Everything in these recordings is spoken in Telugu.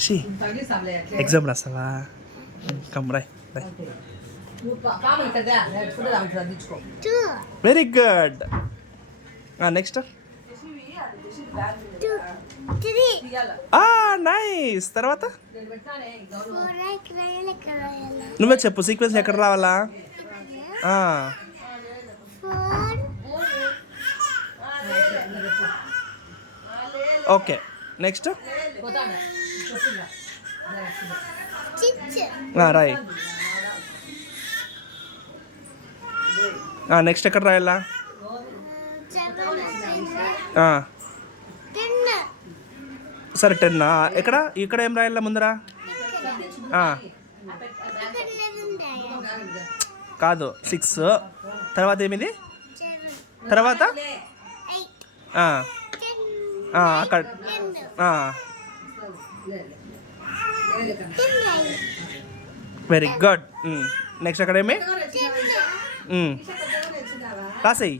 ఖుషి ఎగ్జామ్ రాస్తావా? కమ్ రాయ్. Very good. నెక్స్ట్. నైస్. తర్వాత నువ్వే చెప్పు సీక్వెన్స్ ఎక్కడ రావాలా? Okay next Roy. నెక్స్ట్ ఎక్కడ రాయాలా? సరే 10. ఎక్కడ ఇక్కడ ఏం రాయాలా ముందరా? కాదు 6. తర్వాత ఏమిది? తర్వాత అక్కడ వెరీ గుడ్. నెక్స్ట్ అక్కడ ఏమి రాసేయి.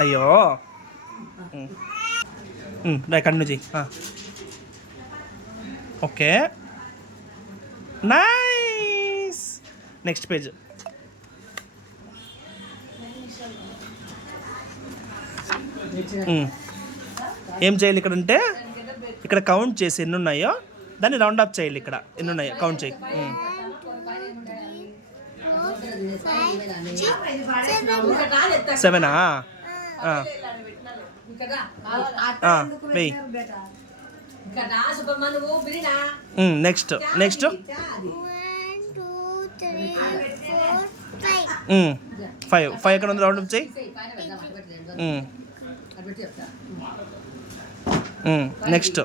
అయ్యో కంటిన్యూ చెయ్యి. Okay nice. Next page. ఏం చేయాలి ఇక్కడ అంటే ఇక్కడ కౌంట్ చేసి ఎన్ని ఉన్నాయో దాన్ని రౌండ్ అప్ చేయాలి. ఇక్కడ ఎన్ని ఉన్నాయో కౌంట్ చేయి. 7. వెయ్యి. నెక్స్ట్ నెక్స్ట్ 5 ఎక్కడ ఉంది? రౌండ్ అప్ చేయి. Next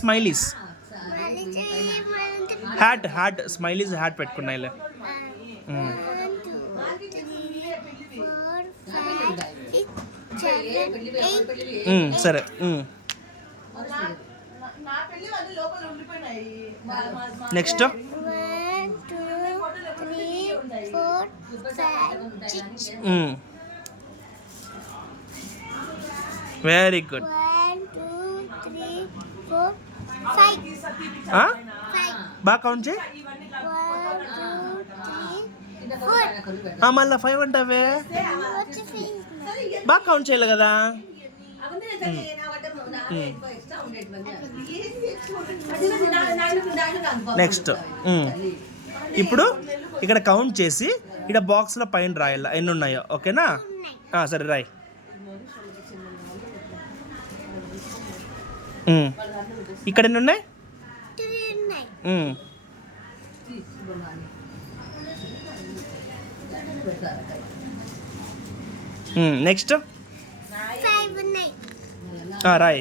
smileys. Hat smileys hat పెట్టుకున్నాయిలే. సరే నెక్స్ట్ వెరీ గుడ్. బాగా కౌంట్ చేయి. మళ్ళీ 5 అంటావే. బాగా కౌంట్ చేయాలి కదా. నెక్స్ట్ ఇప్పుడు ఇక్కడ కౌంట్ చేసి ఇక్కడ బాక్స్లో పైన రాయాల ఎన్ని ఉన్నాయో. ఓకేనా? సరే రాయ్. ఇక్కడ ఎన్ని ఉన్నాయి? నెక్స్ట్ రాయ్.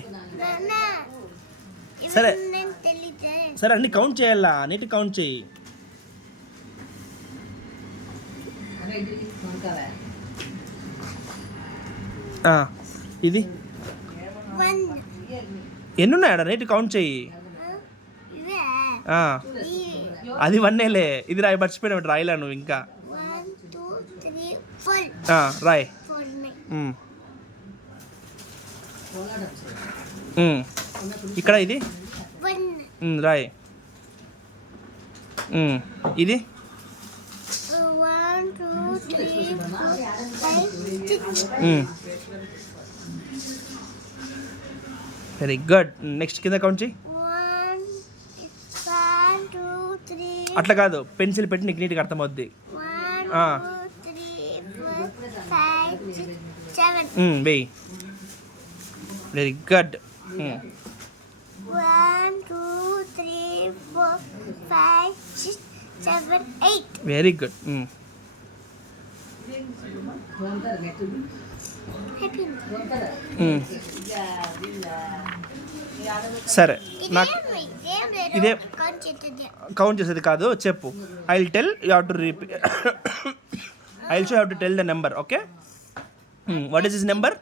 సరే సరే అన్ని కౌంట్ చేయాలా? నీట్ కౌంట్ చేయి. ఇది ఎన్ని ఉన్నాయా? నీట్ కౌంట్ చెయ్యి. అది 1 ఇది రాయి. మర్చిపోయినా రాయలే నువ్వు ఇంకా. రాయ్. ఇక్కడ ఇది రాయ్. ఇది వెరీ గుడ్. నెక్స్ట్ కింద కౌంట్ చేయి. అట్లా కాదు, పెన్సిల్ పెట్టి నీకు నీట్గా అర్థమవుద్ది. వెయ్యి. Very good. 1 2 3 4 5 6 7 8. Very good. సరే నాకు ఇదే కౌంట్ చేసేది కాదు, చెప్పు. I will tell, you have to repeat. I will show, you have to tell the number. Okay, what is this number?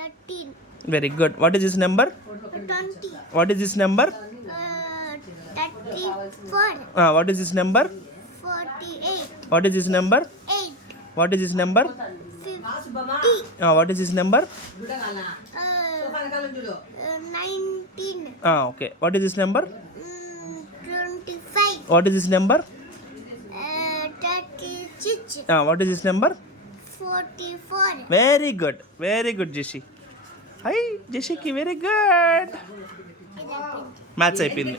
13. Very good. What is this number? 20. What is this number? 34. What is this number? 48. What is this number? 8. What is this number? 15. What is this number? 19. Okay, what is this number? 25. What is this number? 36. What is this number? 44. Very good Jeshi. Hi జెషికి వెరీ గుడ్. మ్యాథ్స్ అయిపోయింది.